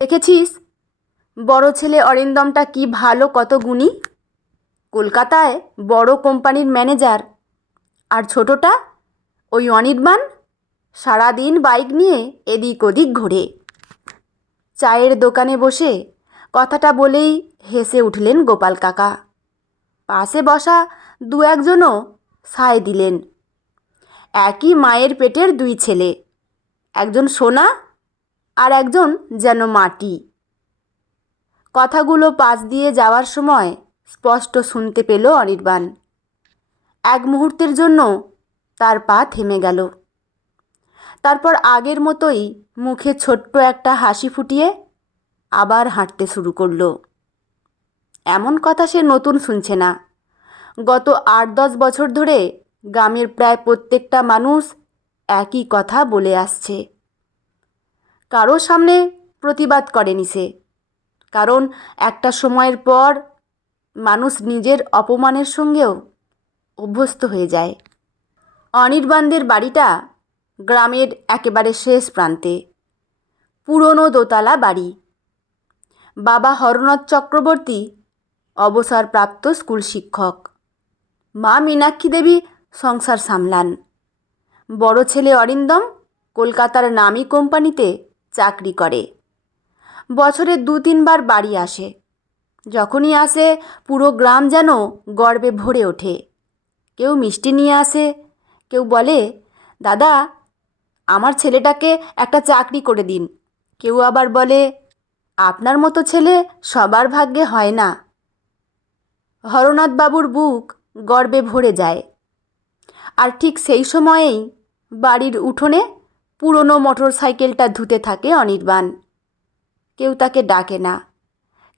দেখেছিস বড় ছেলে অরিন্দমটা কি ভালো, কত গুণী। কলকাতায় বড় কোম্পানির ম্যানেজার। আর ছোটটা ওই অনির্বাণ, সারাদিন বাইক নিয়ে এদিক ওদিক ঘোরে। চায়ের দোকানে বসে কথাটা বলেই হেসে উঠলেন গোপাল কাকা। পাশে বসা দু একজনও সায় দিলেন। একই মায়ের পেটের দুই ছেলে, একজন সোনা আর একজন যেন মাটি। কথাগুলো পাশ দিয়ে যাওয়ার সময় স্পষ্ট শুনতে পেল অনির্বাণ। এক মুহূর্তের জন্য তার পা থেমে গেল। তারপর আগের মতোই মুখে ছোট্ট একটা হাসি ফুটিয়ে আবার হাঁটতে শুরু করলো। এমন কথা সে নতুন শুনছে না। গত 8-10 বছর ধরে গ্রামের প্রায় প্রত্যেকটা মানুষ একই কথা বলে আসছে। কারো সামনে প্রতিবাদ করেনি সে, কারণ একটা সময়ের পর মানুষ নিজের অপমানের সঙ্গেও অভ্যস্ত হয়ে যায়। অনির্বাণদের বাড়িটা গ্রামের একেবারে শেষ প্রান্তে। পুরনো দোতলা বাড়ি। বাবা হরনাথ চক্রবর্তী অবসরপ্রাপ্ত স্কুল শিক্ষক। মা মীনাক্ষী দেবী সংসার সামলান। বড় ছেলে অরিন্দম কলকাতার নামী কোম্পানিতে চাকরি করে। বছরে 2-3 বার বাড়ি আসে। যখনই আসে পুরো গ্রাম যেন গর্বে ভরে ওঠে। কেউ মিষ্টি নিয়ে আসে, কেউ বলে, দাদা আমার ছেলেটাকে একটা চাকরি করে দিন। কেউ আবার বলে, আপনার মতো ছেলে সবার ভাগ্যে হয় না। হরনাথবাবুর বুক গর্বে ভরে যায়। আর ঠিক সেই সময়েই বাড়ির উঠোনে পুরনো মোটর সাইকেলটা ধুতে থাকে অনির্বাণ। কেউ তাকে ডাকে না,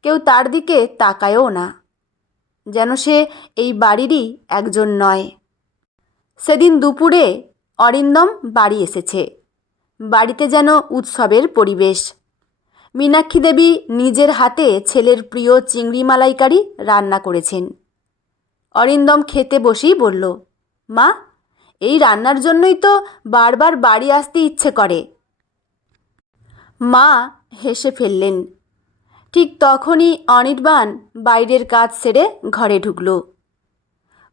কেউ তার দিকে তাকায়ও না, যেন সে এই বাড়িরই একজন নয়। সেদিন দুপুরে অরিন্দম বাড়ি এসেছে। বাড়িতে যেন উৎসবের পরিবেশ। মীনাক্ষী দেবী নিজের হাতে ছেলের প্রিয় চিংড়ি মালাইকারি রান্না করেছেন। অরিন্দম খেতে বসেই বলল, মা, এই রান্নার জন্যই তো বারবার বাড়ি আসতে ইচ্ছে করে। মা হেসে ফেললেন। ঠিক তখনই অনির্বাণ বাইরের কাজ সেরে ঘরে ঢুকল।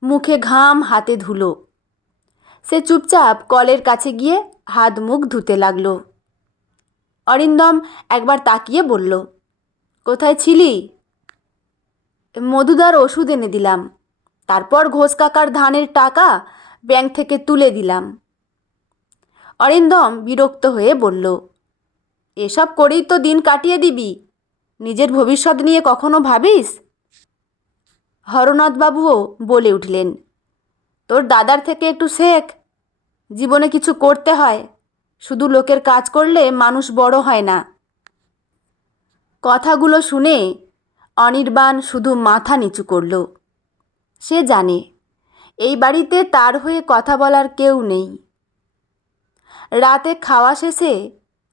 মুখে ঘাম, হাতে ধুলো। সে চুপচাপ কলের কাছে গিয়ে হাত মুখ ধুতে লাগলো। অরিন্দম একবার তাকিয়ে বলল, কোথায় ছিলি? মধুদার ওষুধ এনে দিলাম, তারপর ঘোষ কাকার ধানের টাকা ব্যাংক থেকে তুলে দিলাম। অরিন্দম বিরক্ত হয়ে বলল, এসব করেই তো দিন কাটিয়ে দিবি, নিজের ভবিষ্যৎ নিয়ে কখনো ভাবিস? হরনাথবাবুও বলে উঠলেন, তোর দাদার থেকে একটু শেখ। জীবনে কিছু করতে হয়, শুধু লোকের কাজ করলে মানুষ বড় হয় না। কথাগুলো শুনে অনির্বাণ শুধু মাথা নিচু করল। সে জানে এই বাড়িতে তার হয়ে কথা বলার কেউ নেই। রাতে খাওয়া শেষে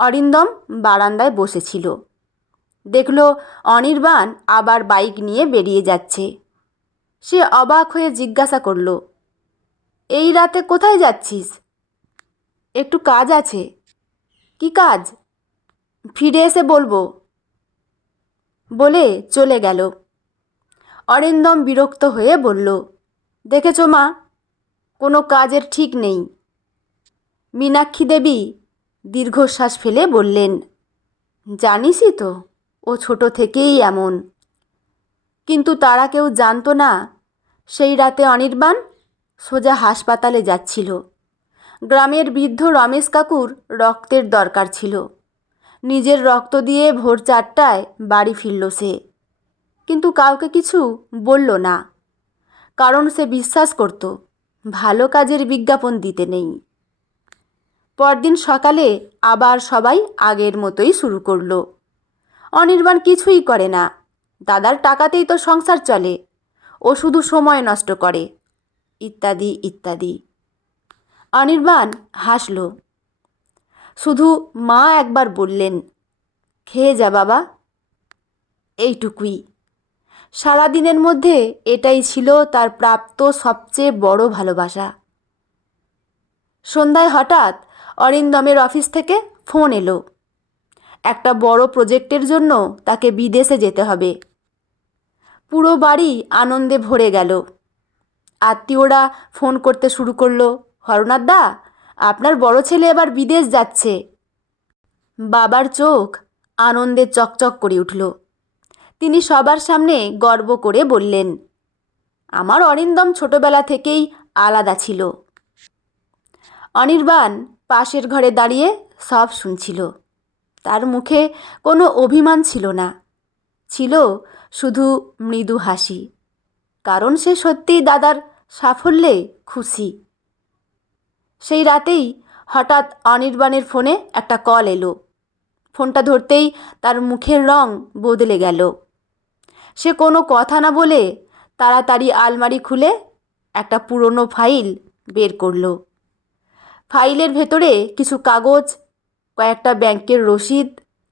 অরিন্দম বারান্দায় বসেছিল। দেখল অনির্বাণ আবার বাইক নিয়ে বেরিয়ে যাচ্ছে। সে অবাক হয়ে জিজ্ঞাসা করল, এই রাতে কোথায় যাচ্ছিস? একটু কাজ আছে। কি কাজ? ফিরে এসে বলবো, বলে চলে গেল। অরিন্দম বিরক্ত হয়ে বলল, দেখেছ মা, কোনো কাজের ঠিক নেই। মীনাক্ষী দেবী দীর্ঘশ্বাস ফেলে বললেন, জানিসই তো ও ছোট থেকেই এমন। কিন্তু তারা কেউ জানতো না সেই রাতে অনির্বাণ সোজা হাসপাতালে যাচ্ছিল। গ্রামের বৃদ্ধ রমেশ কাকুর রক্তের দরকার ছিল। নিজের রক্ত দিয়ে ভোর 4টায় বাড়ি ফিরল সে, কিন্তু কাউকে কিছু বলল না, কারণ সে বিশ্বাস করত ভালো কাজের বিজ্ঞাপন দিতে নেই। পরদিন সকালে আবার সবাই আগের মতোই শুরু করলো। অনির্বাণ কিছুই করে না, দাদার টাকাতেই তো সংসার চলে, ও শুধু সময় নষ্ট করে, ইত্যাদি ইত্যাদি। অনির্বাণ হাসল। শুধু মা একবার বললেন, খেয়ে যা বাবা। এইটুকুই। সারাদিনের মধ্যে এটাই ছিল তার প্রাপ্ত সবচেয়ে বড় ভালোবাসা। সন্ধ্যায় হঠাৎ অরিন্দমের অফিস থেকে ফোন এলো। একটা বড় প্রজেক্টের জন্য তাকে বিদেশে যেতে হবে। পুরো বাড়ি আনন্দে ভরে গেল। আত্মীয়রা ফোন করতে শুরু করলো, হরনাথ দা, আপনার বড় ছেলে এবার বিদেশ যাচ্ছে। বাবার চোখ আনন্দে চকচক করে উঠল। তিনি সবার সামনে গর্ব করে বললেন, আমার অরিন্দম ছোটবেলা থেকেই আলাদা ছিল। অনির্বাণ পাশের ঘরে দাঁড়িয়ে সব শুনছিল। তার মুখে কোনো অভিমান ছিল না, ছিল শুধু মৃদু হাসি, কারণ সে সত্যিই দাদার সাফল্যে খুশি। সেই রাতেই হঠাৎ অনির্বাণের ফোনে একটা কল এলো। ফোনটা ধরতেই তার মুখের রং বদলে গেল। সে কোনো কথা না বলে তাড়াতাড়ি আলমারি খুলে একটা পুরনো ফাইল বের করলো। ফাইলের ভেতরে কিছু কাগজ, কয়েকটা ব্যাংকের রসিদ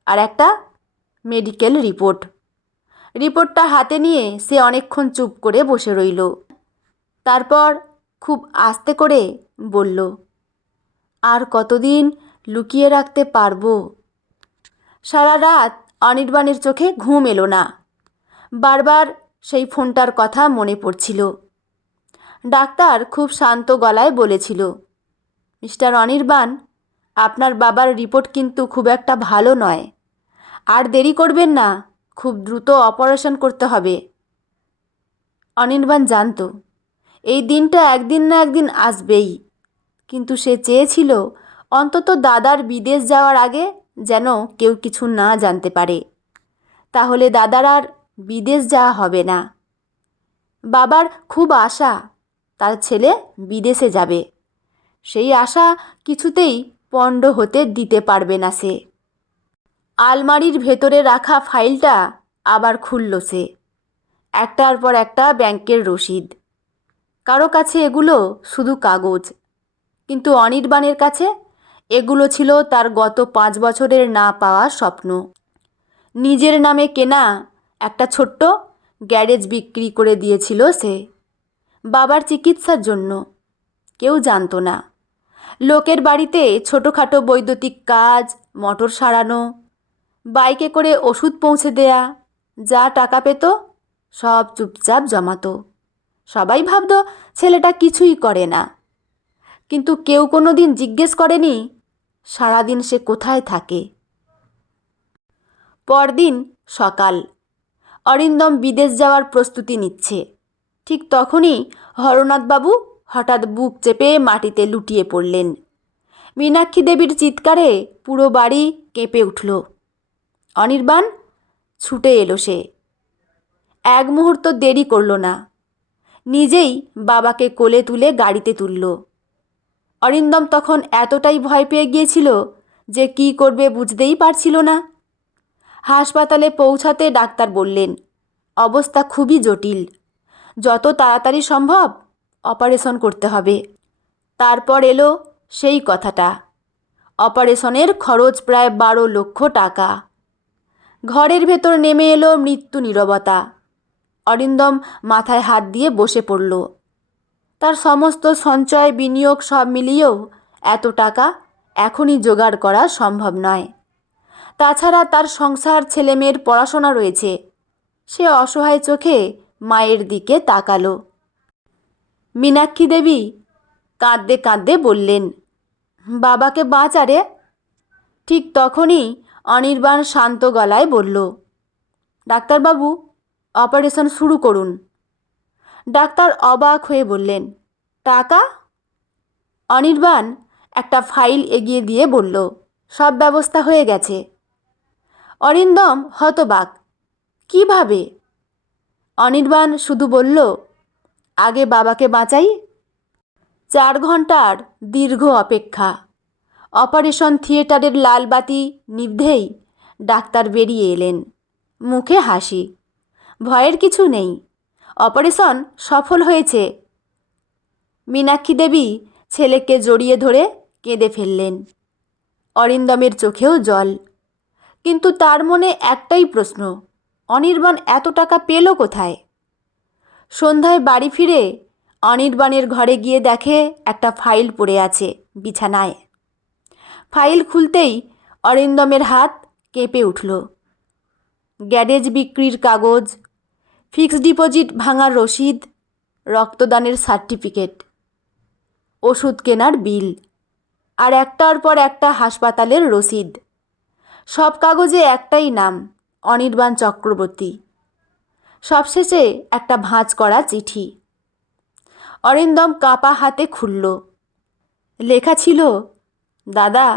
আর একটা মেডিকেল রিপোর্ট। রিপোর্টটা হাতে নিয়ে সে অনেকক্ষণ চুপ করে বসে রইল। তারপর খুব আস্তে করে বলল, আর কতদিন লুকিয়ে রাখতে পারবো? সারা রাত অনির্বাণের চোখে ঘুম এলো না। বারবার সেই ফোনটার কথা মনে পড়ছিল। ডাক্তার খুব শান্ত গলায় বলেছিল, মিস্টার অনির্বাণ, আপনার বাবার রিপোর্ট কিন্তু খুব একটা ভালো নয়। আর দেরি করবেন না, খুব দ্রুত অপারেশন করতে হবে। অনির্বাণ জানত এই দিনটা একদিন না একদিন আসবেই, কিন্তু সে চেয়েছিল অন্তত দাদার বিদেশ যাওয়ার আগে যেন কেউ কিছু না জানতে পারে। তাহলে দাদার আর বিদেশ যাওয়া হবে না। বাবার খুব আশা তার ছেলে বিদেশে যাবে। সেই আশা কিছুতেই পণ্ড হতে দিতে পারবে না সে। আলমারির ভেতরে রাখা ফাইলটা আবার খুলল সে। একটার পর একটা ব্যাংকের রসিদ। কারো কাছে এগুলো শুধু কাগজ, কিন্তু অনির্বাণের কাছে এগুলো ছিল তার গত 5 বছরের না পাওয়া স্বপ্ন। নিজের নামে কেনা একটা ছোট্ট গ্যারেজ বিক্রি করে দিয়েছিল সে, বাবার চিকিৎসার জন্য। কেউ জানতো না। লোকের বাড়িতে ছোটোখাটো বৈদ্যুতিক কাজ, মোটর সারানো, বাইকে করে ওষুধ পৌঁছে দেয়া, যা টাকা পেত সব চুপচাপ জমাতো। সবাই ভাবত ছেলেটা কিছুই করে না, কিন্তু কেউ কোনো দিন জিজ্ঞেস করেনি সারাদিন সে কোথায় থাকে। পরদিন সকাল, অরিন্দম বিদেশ যাওয়ার প্রস্তুতি নিচ্ছে। ঠিক তখনই হরনাথবাবু হঠাৎ বুক চেপে মাটিতে লুটিয়ে পড়লেন। মীনাক্ষী দেবীর চিৎকারে পুরো বাড়ি কেঁপে উঠল। অনির্বাণ ছুটে এলো সে। এক মুহূর্ত দেরি করল না, নিজেই বাবাকে কোলে তুলে গাড়িতে তুলল। অরিন্দম তখন এতটাই ভয় পেয়ে গিয়েছিল যে কী করবে বুঝতেই পারছিল না। হাসপাতালে পৌঁছাতে ডাক্তার বললেন, অবস্থা খুবই জটিল, যত তাড়াতাড়ি সম্ভব অপারেশন করতে হবে। তারপর এলো সেই কথাটা, অপারেশনের খরচ প্রায় 12 লক্ষ টাকা। ঘরের ভেতর নেমে এলো মৃত্যু নীরবতা। অরিন্দম মাথায় হাত দিয়ে বসে পড়ল। তার সমস্ত সঞ্চয় বিনিয়োগ সব মিলিয়েও এত টাকা এখনই জোগাড় করা সম্ভব নয়। তাছাড়া তার সংসার, ছেলেমেয়ের পড়াশোনা রয়েছে। সে অসহায় চোখে মায়ের দিকে তাকালো। মীনাক্ষী দেবী কাঁদতে কাঁদতে বললেন, বাবাকে বাঁচা রে। ঠিক তখনই অনির্বাণ শান্ত গলায় বলল, ডাক্তারবাবু, অপারেশন শুরু করুন। ডাক্তার অবাক হয়ে বললেন, টাকা? অনির্বাণ একটা ফাইল এগিয়ে দিয়ে বলল, সব ব্যবস্থা হয়ে গেছে। অরিন্দম হতবাক, কিভাবে? অনির্বাণ শুধু বলল, আগে বাবাকে বাঁচাই। 4 ঘন্টার দীর্ঘ অপেক্ষা। অপারেশন থিয়েটারের লাল বাতি নিভতেই ডাক্তার বেরিয়ে এলেন, মুখে হাসি। ভয়ের কিছু নেই, অপারেশন সফল হয়েছে। মীনাক্ষী দেবী ছেলেকে জড়িয়ে ধরে কেঁদে ফেললেন। অরিন্দমের চোখেও জল, কিন্তু তার মনে একটাই প্রশ্ন, অনির্বাণ এত টাকা পেল কোথায়? সন্ধ্যায় বাড়ি ফিরে অনির্বাণের ঘরে গিয়ে দেখে একটা ফাইল পড়ে আছে বিছানায়। ফাইল খুলতেই অরিন্দমের হাত কেঁপে উঠল। গ্যারেজ বিক্রির কাগজ, ফিক্সড ডিপোজিট ভাঙার রসিদ, রক্তদানের সার্টিফিকেট, ওষুধ কেনার বিল, আর একটার পর একটা হাসপাতালের রসিদ। সব কাগজে একটাই নাম, অনির্বাণ চক্রবর্তী। সবশেষে একটা ভাঁজ করা চিঠি। অরিন্দম কাঁপা হাতে খুলল। লেখা ছিল, দাদা,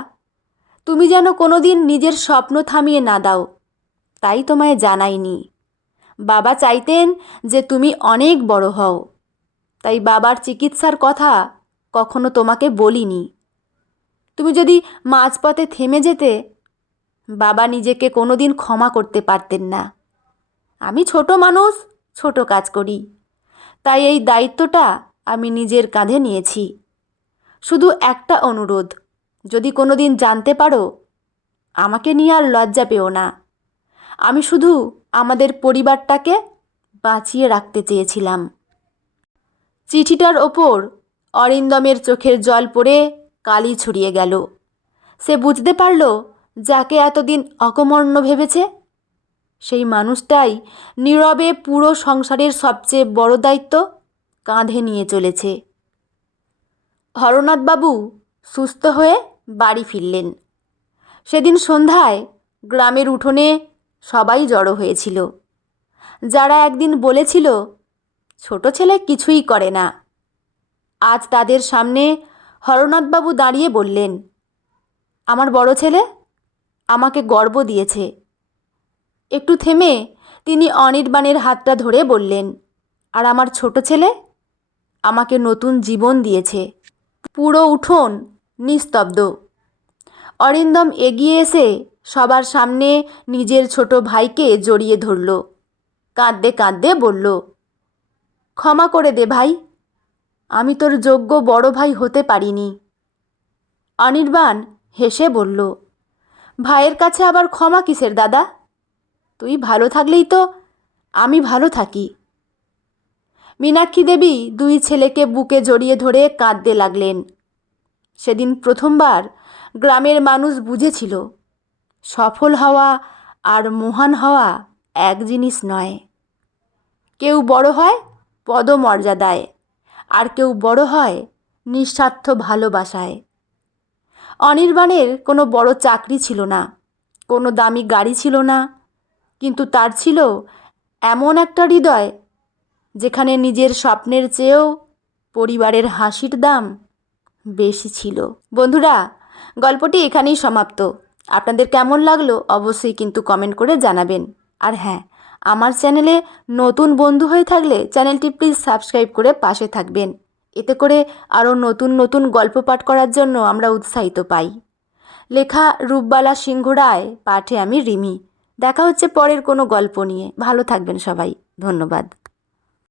তুমি যেন কোনোদিন নিজের স্বপ্ন থামিয়ে না দাও, তাই তোমায় জানাইনি। বাবা চাইতেন যে তুমি অনেক বড় হও, তাই বাবার চিকিৎসার কথা কখনো তোমাকে বলিনি। তুমি যদি মাঝপথে থেমে যেতে, বাবা নিজেকে কোনোদিন ক্ষমা করতে পারতেন না। আমি ছোট মানুষ, ছোট কাজ করি, তাই এই দায়িত্বটা আমি নিজের কাঁধে নিয়েছি। শুধু একটা অনুরোধ, যদি কোনোদিন জানতে পারো, আমাকে নিয়ে আর লজ্জা পেও না। আমি শুধু আমাদের পরিবারটাকে বাঁচিয়ে রাখতে চেয়েছিলাম। চিঠিটার ওপর অরিন্দমের চোখের জল পড়ে কালি ছড়িয়ে গেল। সে বুঝতে পারল, যাকে এতদিন অকর্মণ্য ভেবেছে, সেই মানুষটাই নীরবে পুরো সংসারের সবচেয়ে বড় দায়িত্ব কাঁধে নিয়ে চলেছে। হরনাথবাবু সুস্থ হয়ে বাড়ি ফিরলেন। সেদিন সন্ধ্যায় গ্রামের উঠোনে সবাই জড়ো হয়েছিল। যারা একদিন বলেছিল ছোট ছেলে কিছুই করে না, আজ তাদের সামনে হরনাথবাবু দাঁড়িয়ে বললেন, আমার বড় ছেলে আমাকে গর্ব দিয়েছে। একটু থেমে তিনি অনির্বাণের হাতটা ধরে বললেন, আর আমার ছোট ছেলে আমাকে নতুন জীবন দিয়েছে। পুরো উঠোন নিস্তব্ধ। অরিন্দম এগিয়ে এসে সবার সামনে নিজের ছোট ভাইকে জড়িয়ে ধরল। কাঁদতে কাঁদতে বলল, ক্ষমা করে দে ভাই, আমি তোর যোগ্য বড় ভাই হতে পারিনি। অনির্বাণ হেসে বলল, ভাইয়ের কাছে আবার ক্ষমা কিসের দাদা? তুই ভালো থাকলেই তো আমি ভালো থাকি। মীনাক্ষী দেবী দুই ছেলেকে বুকে জড়িয়ে ধরে কাঁদতে লাগলেন। সেদিন প্রথমবার গ্রামের মানুষ বুঝেছিল, সফল হওয়া আর মহান হওয়া এক জিনিস নয়। কেউ বড় হয় পদমর্যাদায়, আর কেউ বড় হয় নিঃস্বার্থ ভালোবাসায়। অনির্বাণের কোনো বড় চাকরি ছিল না, কোনো দামি গাড়ি ছিল না, কিন্তু তার ছিল এমন একটা হৃদয় যেখানে নিজের স্বপ্নের চেয়েও পরিবারের হাসির দাম বেশি ছিল। বন্ধুরা, গল্পটি এখানেই সমাপ্ত। আপনাদের কেমন লাগলো অবশ্যই কিন্তু কমেন্ট করে জানাবেন। আর হ্যাঁ, আমার চ্যানেলে নতুন বন্ধু হয়ে থাকলে চ্যানেলটি প্লিজ সাবস্ক্রাইব করে পাশে থাকবেন। এতে করে আরও নতুন নতুন গল্প পাঠ করার জন্য আমরা উৎসাহিত পাই। লেখা রূপবালা সিংহ রায়, পাঠে আমি রিমি। দেখা হচ্ছে পরের কোনো গল্প নিয়ে। ভালো থাকবেন সবাই। ধন্যবাদ।